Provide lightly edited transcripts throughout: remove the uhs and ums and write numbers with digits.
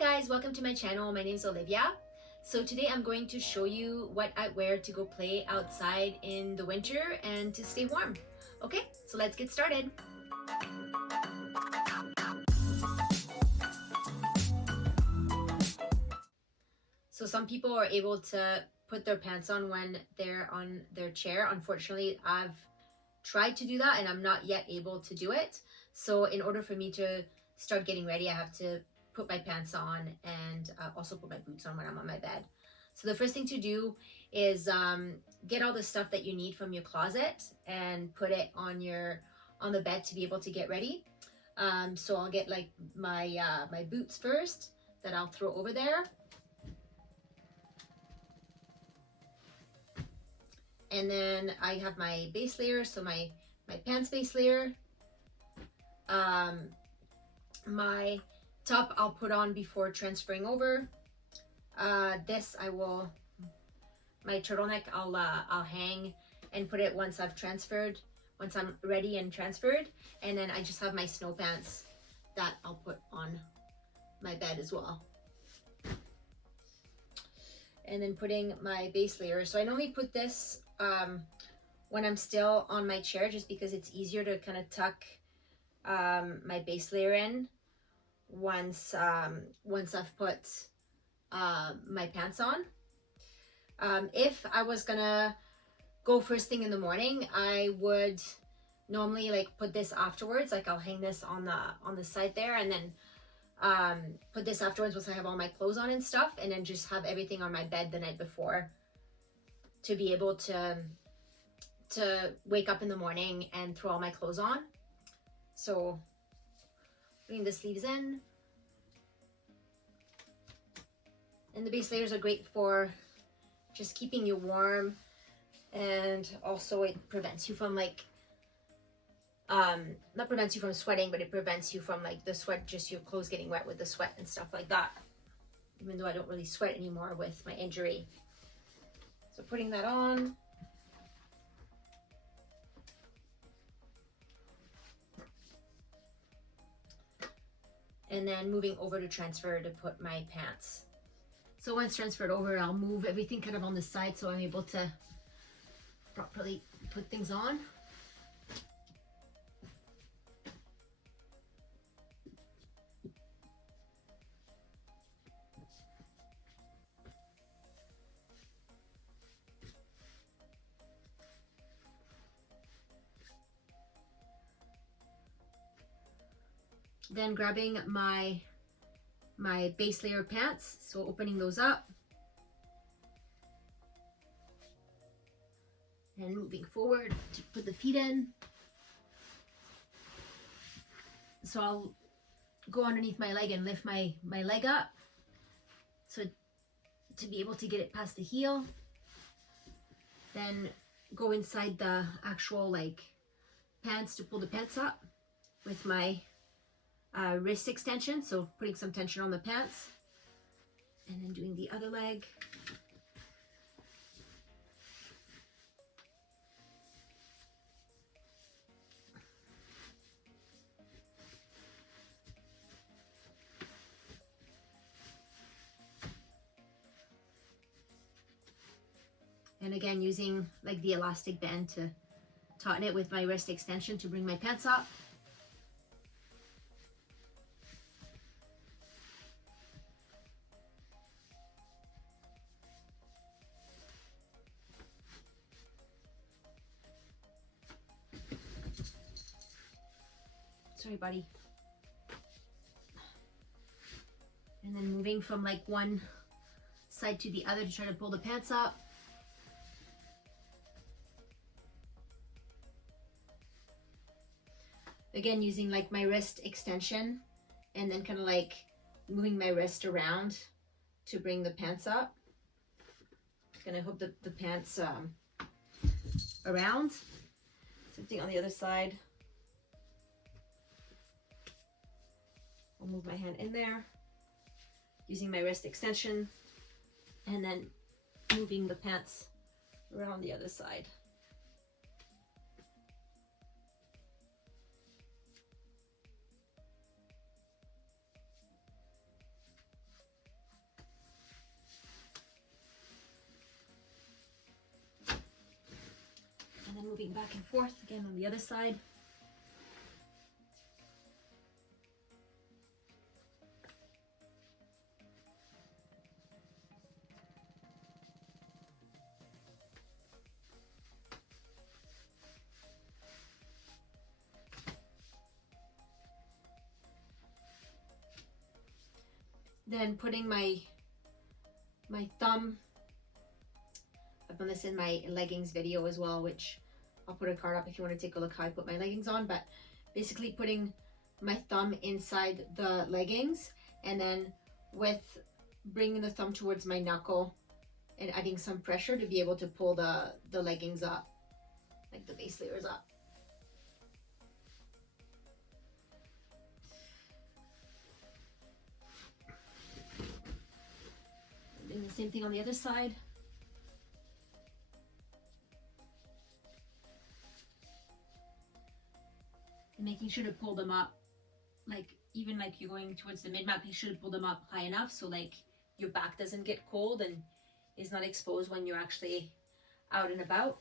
guys, welcome to my channel. My name is Olivia. So today I'm going to show you what I wear to go play outside in the winter and to stay warm. Okay, so let's get started. So some people are able to put their pants on when they're on their chair. Unfortunately, I've tried to do that and I'm not yet able to do it. So in order for me to start getting ready, I have to put my pants on and also put my boots on when I'm on my bed. So the first thing to do is get all the stuff that you need from your closet and put it on the bed to be able to get ready. So I'll get like my boots first that I'll throw over there. And then I have my base layer, so my pants base layer. My top I'll put on before transferring over. This my turtleneck I'll hang and put it once I'm ready and transferred. And then I just have my snow pants that I'll put on my bed as well. And then putting my base layer. So I normally put this when I'm still on my chair, just because it's easier to kind of tuck my base layer in once I've put my pants on. If I was gonna go first thing in the morning, I would normally like put this afterwards. Like I'll hang this on the side there, and then put this afterwards once I have all my clothes on and stuff, and then just have everything on my bed the night before to be able to wake up in the morning and throw all my clothes on. So putting the sleeves in. And the base layers are great for just keeping you warm, and also it prevents you from like not prevents you from sweating, but it prevents you from like the sweat, just your clothes getting wet with the sweat and stuff like that, even though I don't really sweat anymore with my injury. So putting that on. And then moving over to transfer to put my pants. So once transferred over, I'll move everything kind of on the side so I'm able to properly put things on. Then grabbing my base layer pants, so opening those up and moving forward to put the feet in. So I'll go underneath my leg and lift my leg up, so to be able to get it past the heel. Then go inside the actual like pants to pull the pants up with my wrist extension, so putting some tension on the pants, and then doing the other leg. And again, using like the elastic band to tauten it with my wrist extension to bring my pants up. Sorry, buddy. And then moving from like one side to the other to try to pull the pants up. Again, using like my wrist extension and then kind of like moving my wrist around to bring the pants up. Gonna hook the pants around. Same thing on the other side. I'll move my hand in there, using my wrist extension, and then moving the pants around the other side. moving back and forth again on the other side. Then putting my thumb, I've done this in my leggings video as well, which I'll put a card up if you want to take a look how I put my leggings on, but basically putting my thumb inside the leggings and then with bringing the thumb towards my knuckle and adding some pressure to be able to pull the leggings up, like the base layers up. Doing the same thing on the other side. And making sure to pull them up, like even like you're going towards the mid-mat, make sure to pull them up high enough so like your back doesn't get cold and is not exposed when you're actually out and about.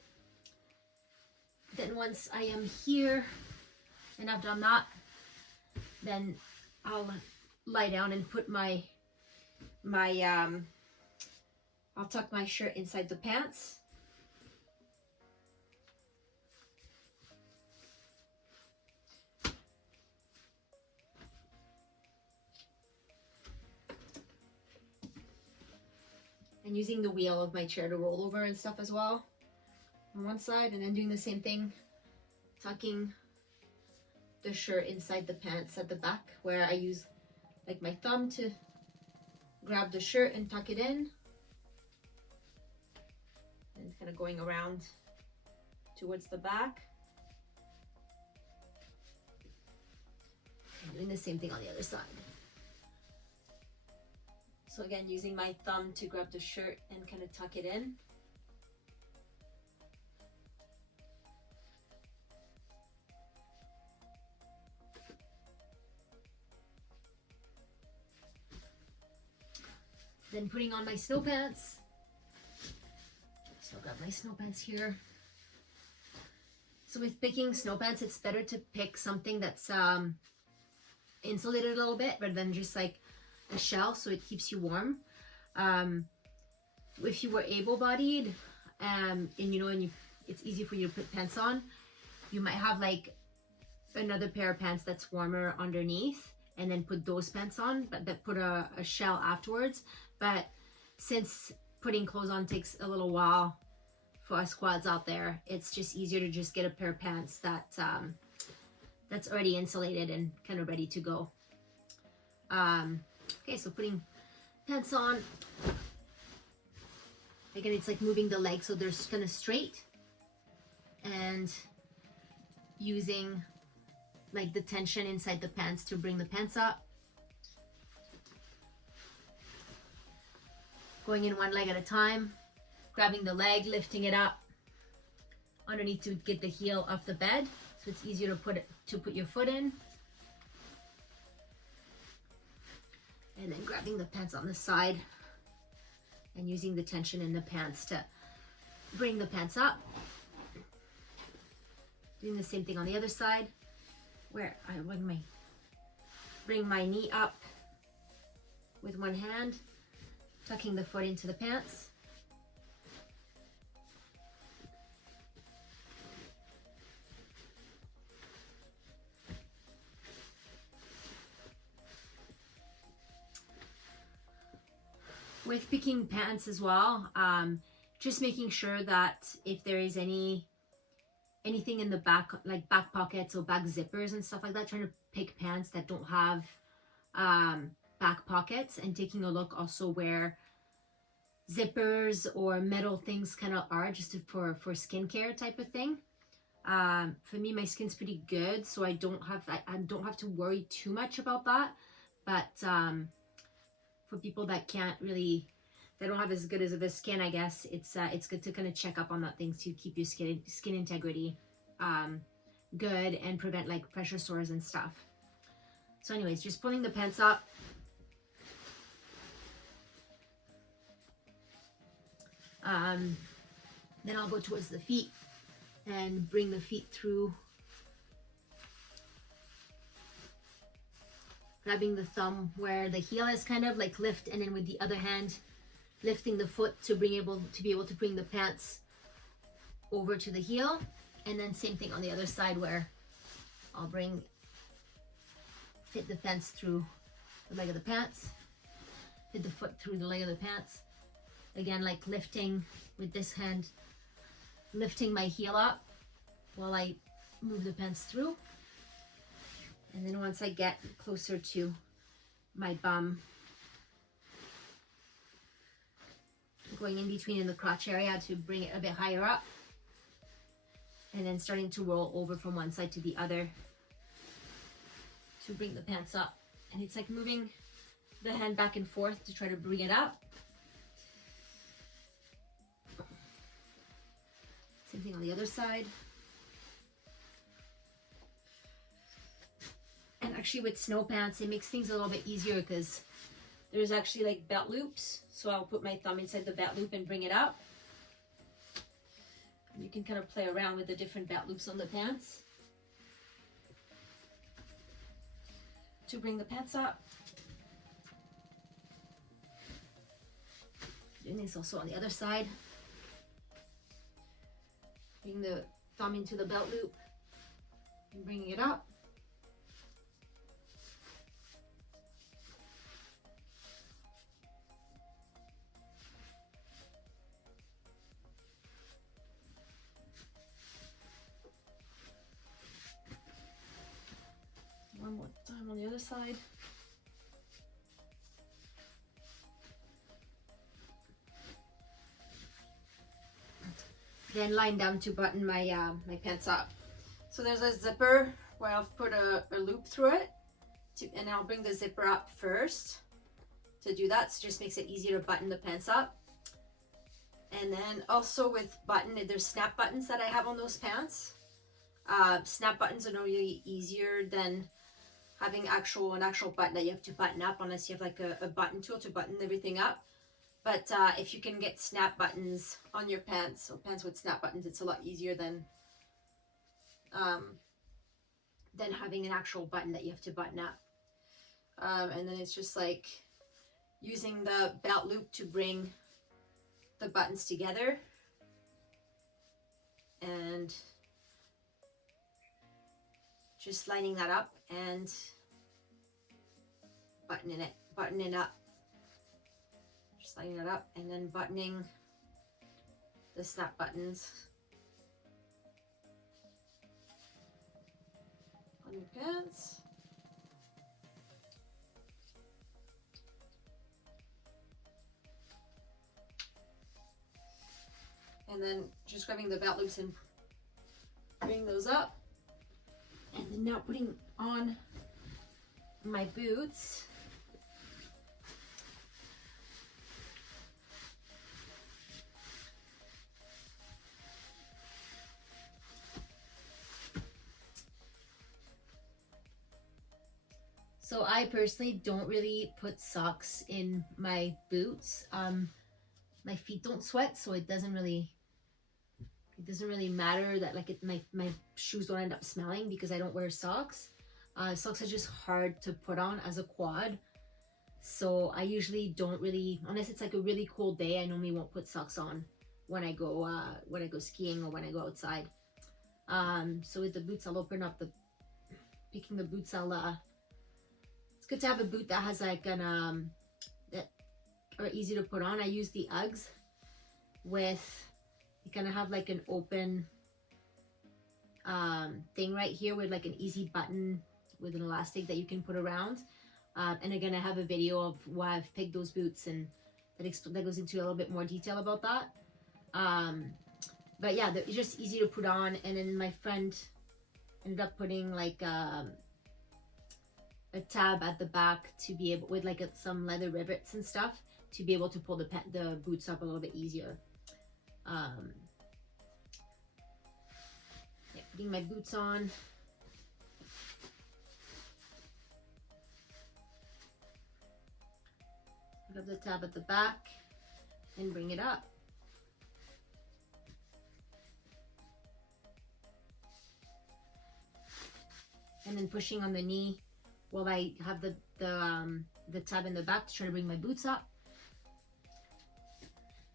Then once I am here and I've done that, then I'll lie down and put I'll tuck my shirt inside the pants. And using the wheel of my chair to roll over and stuff as well on one side, and then doing the same thing, tucking the shirt inside the pants at the back where I use like my thumb to grab the shirt and tuck it in. And kind of going around towards the back. And doing the same thing on the other side. So again, using my thumb to grab the shirt and kind of tuck it in. Then putting on my snow pants. So I've got my snow pants here. So with picking snow pants, it's better to pick something that's insulated a little bit rather than just like a shell, so it keeps you warm. If you were able-bodied and it's easy for you to put pants on, you might have like another pair of pants that's warmer underneath and then put those pants on, but that put a shell afterwards. But since putting clothes on takes a little while for us quads out there, it's just easier to just get a pair of pants that that's already insulated and kind of ready to go. Okay, so putting pants on. Again, it's like moving the legs so they're kind of straight, and using like the tension inside the pants to bring the pants up. Going in one leg at a time, grabbing the leg, lifting it up underneath to get the heel off the bed, so it's easier to put your foot in. And then grabbing the pants on the side and using the tension in the pants to bring the pants up. Doing the same thing on the other side, where I bring my knee up with one hand, tucking the foot into the pants. With picking pants as well, just making sure that if there is anything in the back, like back pockets or back zippers and stuff like that, trying to pick pants that don't have back pockets, and taking a look also where zippers or metal things kind of are, just for skincare type of thing. For me, my skin's pretty good, so I don't have to worry too much about that. But for people that they don't have as good as of a skin, I guess it's good to kind of check up on that things to keep your skin integrity good and prevent like pressure sores and stuff. So anyways, just pulling the pants up. Then I'll go towards the feet and bring the feet through, grabbing the thumb where the heel is, kind of like lift, and then with the other hand lifting the foot to be able to bring the pants over to the heel. And then same thing on the other side, where I'll fit the pants through the leg of the pants, fit the foot through the leg of the pants. Again, like lifting with this hand, lifting my heel up while I move the pants through. And then once I get closer to my bum, going in between in the crotch area to bring it a bit higher up, and then starting to roll over from one side to the other to bring the pants up. And it's like moving the hand back and forth to try to bring it up. Same thing on the other side. And actually with snow pants, it makes things a little bit easier because there's actually like belt loops. So I'll put my thumb inside the belt loop and bring it up. And you can kind of play around with the different belt loops on the pants to bring the pants up. Doing this also on the other side. Bring the thumb into the belt loop and bringing it up. One more time on the other side. Then line down to button my my pants up. So there's a zipper where I'll put a loop through it, and I'll bring the zipper up first to do that. So it just makes it easier to button the pants up. And then also with there's snap buttons that I have on those pants. Snap buttons are really easier than having an actual button that you have to button up, unless you have like a button tool to button everything up. But if you can get snap buttons on your pants, or pants with snap buttons, it's a lot easier than having an actual button that you have to button up. And then it's just like using the belt loop to bring the buttons together, and just lining that up and buttoning it up. Just lining that up and then buttoning the snap buttons on your pants. And then just grabbing the belt loops and bring those up. And then now putting on my boots. So I personally don't really put socks in my boots. My feet don't sweat, so it doesn't really matter that my shoes don't end up smelling because I don't wear socks. Socks are just hard to put on as a quad, so I usually don't really, unless it's like a really cold day, I normally won't put socks on when I go skiing or when I go outside. So with the boots, I'll open up picking the boots. It's good to have a boot that has like that are easy to put on. I use the Uggs you kind of have like an open thing right here with like an easy button with an elastic that you can put around. And again, I have a video of why I've picked those boots, and that goes into a little bit more detail about that. But yeah, they're just easy to put on. And then my friend ended up putting like a tab at the back to be able, with like some leather rivets and stuff, to be able to pull the boots up a little bit easier. Yeah, putting my boots on. Pick up the tab at the back and bring it up. and then pushing on the knee while I have the tab in the back to try to bring my boots up.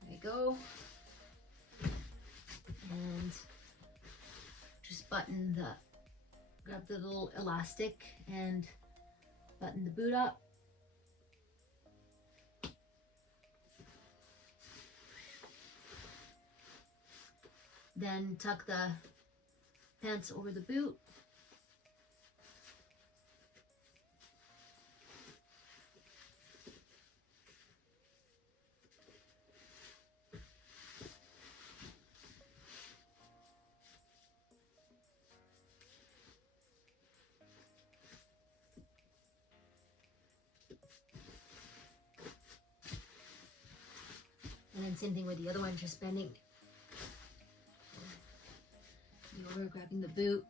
There we go. And just grab the little elastic and button the boot up. Then tuck the pants over the boot. And then same thing with the other one, just bending over, grabbing the boot,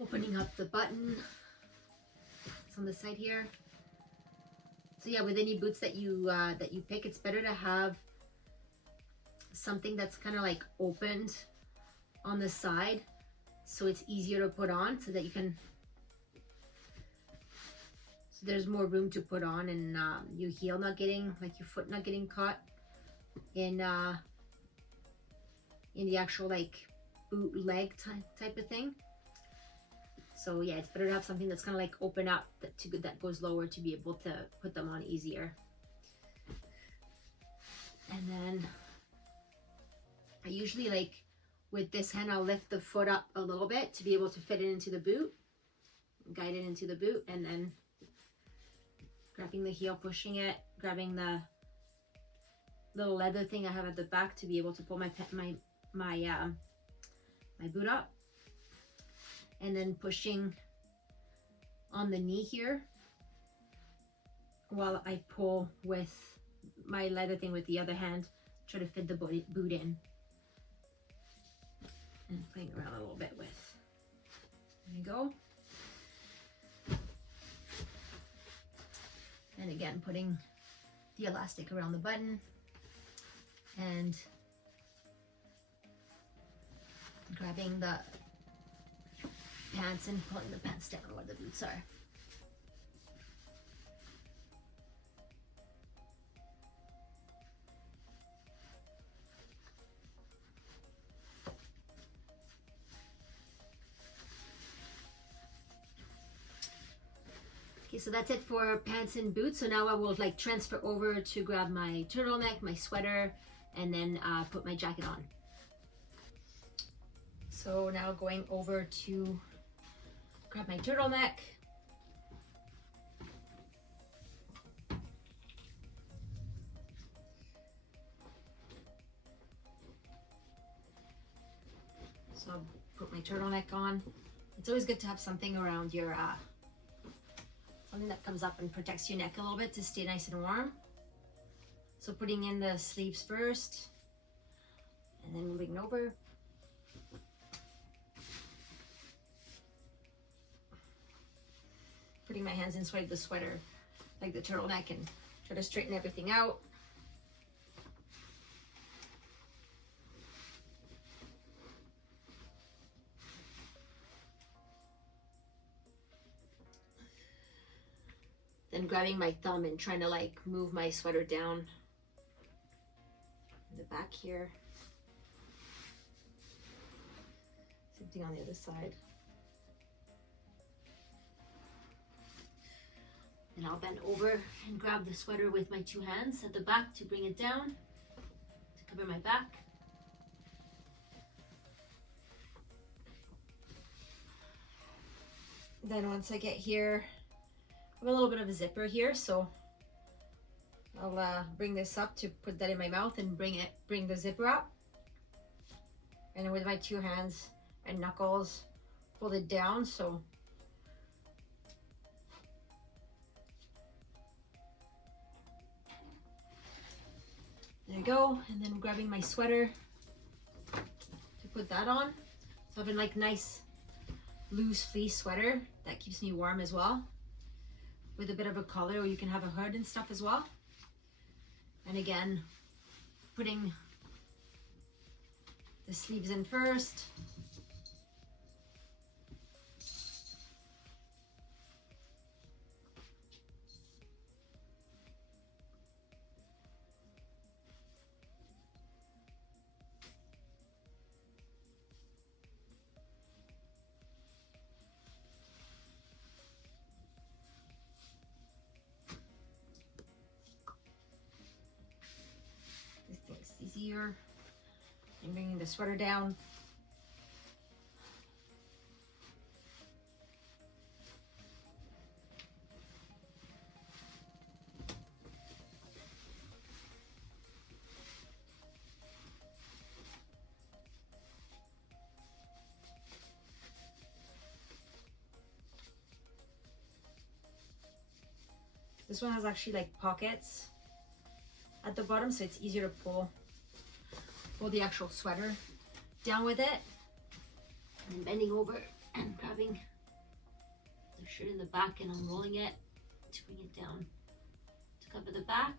opening up the button. It's on the side here. So yeah, with any boots that you pick, it's better to have something that's kind of like opened on the side, so it's easier to put on, so that you can. So there's more room to put on, and your heel not getting, like your foot not getting caught in the actual like boot leg type of thing. So yeah, it's better to have something that's kind of like open up that goes lower to be able to put them on easier. And then I usually, like with this hand, I'll lift the foot up a little bit to be able to fit it into the boot, guide it into the boot, and then grabbing the heel, pushing it, grabbing the little leather thing I have at the back to be able to pull my boot up, and then pushing on the knee here while I pull with my leather thing with the other hand, try to fit the boot in, and playing around a little bit with. There you go. And again, putting the elastic around the button and grabbing the pants and pulling the pants down where the boots are. Okay, so that's it for pants and boots. So now I will like transfer over to grab my turtleneck, my sweater, and then put my jacket on. So now going over to grab my turtleneck. So I'll put my turtleneck on. It's always good to have something around your, something that comes up and protects your neck a little bit to stay nice and warm. So putting in the sleeves first, and then moving over. Putting my hands inside the sweater, like the turtleneck, and try to straighten everything out. Then grabbing my thumb and trying to like move my sweater down in the back here. Same thing on the other side. And I'll bend over and grab the sweater with my two hands at the back to bring it down, to cover my back. Then once I get here, I have a little bit of a zipper here, so I'll bring this up to put that in my mouth and bring the zipper up. And then with my two hands and knuckles, pull it down, so there you go. And then grabbing my sweater to put that on. So I have a like nice loose fleece sweater that keeps me warm as well, with a bit of a collar, or you can have a hood and stuff as well. And again, putting the sleeves in first, easier. I'm bringing the sweater down. This one has actually like pockets at the bottom, so it's easier to pull the actual sweater down with it. I'm bending over and grabbing the shirt in the back, and I'm rolling it to bring it down to cover the back.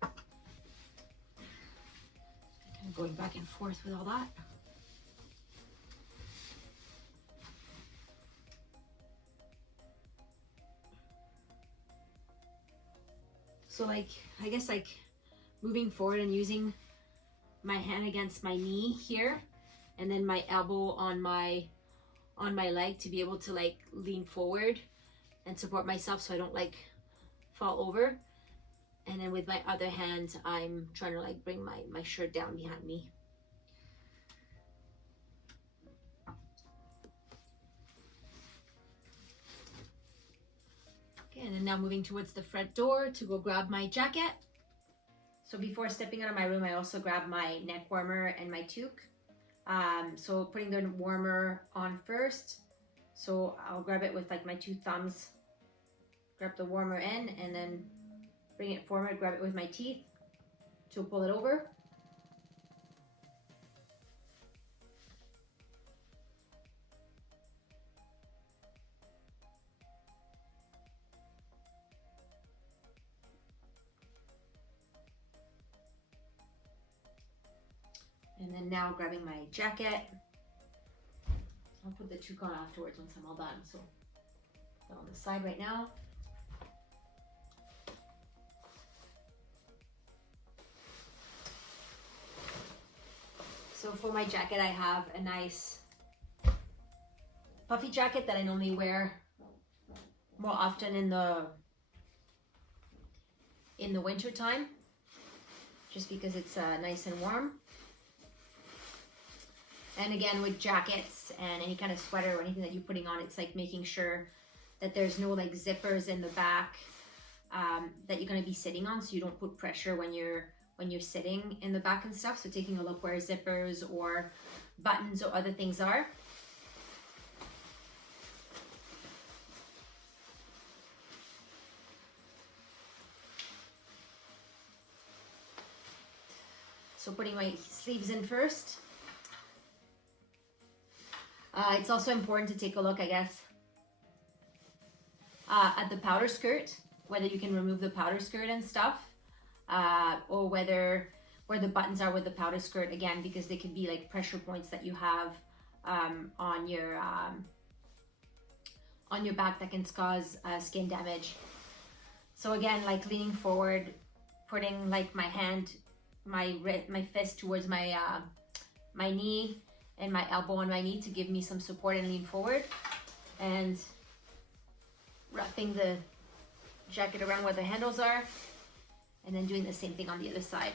Kind of going back and forth with all that. So like, I guess like moving forward and using my hand against my knee here, and then my elbow on my leg to be able to like lean forward and support myself so I don't like fall over. And then with my other hand, I'm trying to like bring my shirt down behind me. And then now moving towards the front door to go grab my jacket. So before stepping out of my room, I also grab my neck warmer and my toque. So putting the warmer on first. So I'll grab it with like my 2 thumbs, grab the warmer in, and then bring it forward, grab it with my teeth to pull it over. And then now grabbing my jacket. I'll put the toque on afterwards once I'm all done. So put that on the side right now. So for my jacket, I have a nice puffy jacket that I normally wear more often in the winter time, just because it's nice and warm. And again, with jackets and any kind of sweater or anything that you're putting on, it's like making sure that there's no like zippers in the back that you're going to be sitting on, so you don't put pressure when you're sitting in the back and stuff. So taking a look where zippers or buttons or other things are. So putting my sleeves in first. It's also important to take a look, I guess, at the powder skirt, whether you can remove the powder skirt and stuff, or where the buttons are with the powder skirt, again, because they could be like pressure points that you have on your back that can cause skin damage. So again, like leaning forward, putting like my hand, my fist towards my knee, and my elbow on my knee to give me some support and lean forward, and wrapping the jacket around where the handles are, and then doing the same thing on the other side.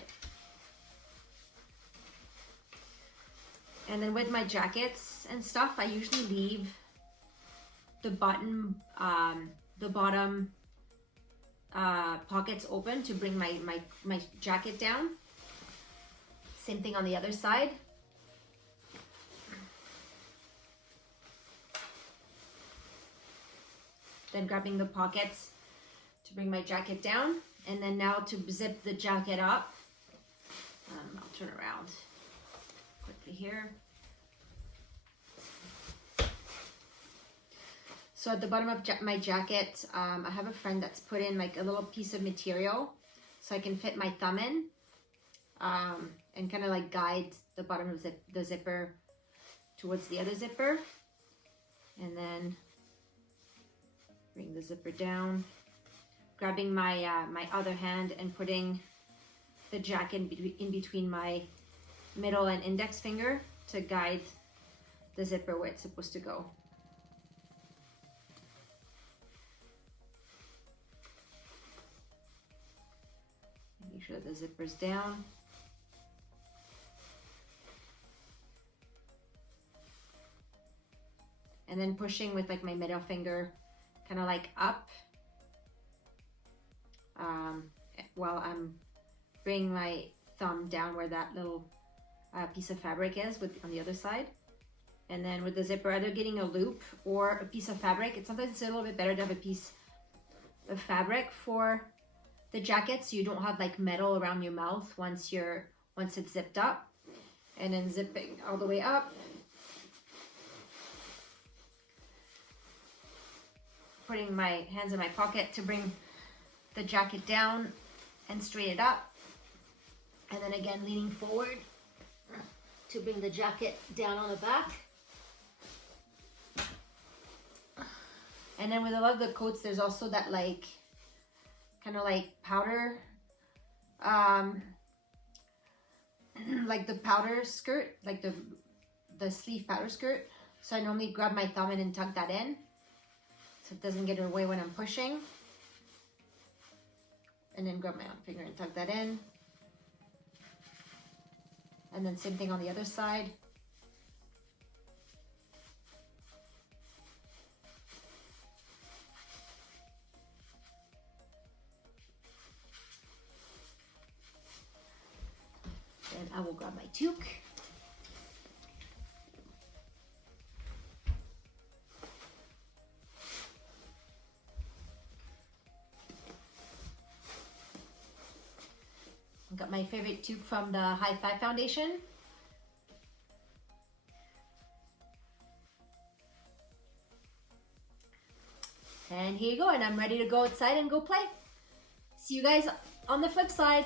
And then with my jackets and stuff, I usually leave the bottom pockets open to bring my jacket down. Same thing on the other side. Then grabbing the pockets to bring my jacket down. And then now to zip the jacket up, I'll turn around quickly here. So at the bottom of my jacket, I have a friend that's put in like a little piece of material so I can fit my thumb in and kind of like guide the bottom of the zipper towards the other zipper. And then bring the zipper down, grabbing my my other hand and putting the jacket in between my middle and index finger to guide the zipper where it's supposed to go. sure that the zipper's down. And then pushing with like my middle finger, kind of like up, while I'm bringing my thumb down where that little piece of fabric is on the other side. And then with the zipper, either getting a loop or a piece of fabric. Sometimes it's a little bit better to have a piece of fabric for the jacket, so you don't have like metal around your mouth once it's zipped up. And then zipping all the way up. Putting my hands in my pocket to bring the jacket down and straighten it up. And then again, leaning forward to bring the jacket down on the back. And then with a lot of the coats, there's also that like, kind of like powder, like the powder skirt, like the sleeve powder skirt. So I normally grab my thumb and then tuck that in, so it doesn't get in the way when I'm pushing. And then grab my own finger and tuck that in. And then same thing on the other side. Then I will grab my toque. I've got my favorite toque from the High Five Foundation. And here you go, and I'm ready to go outside and go play. See you guys on the flip side.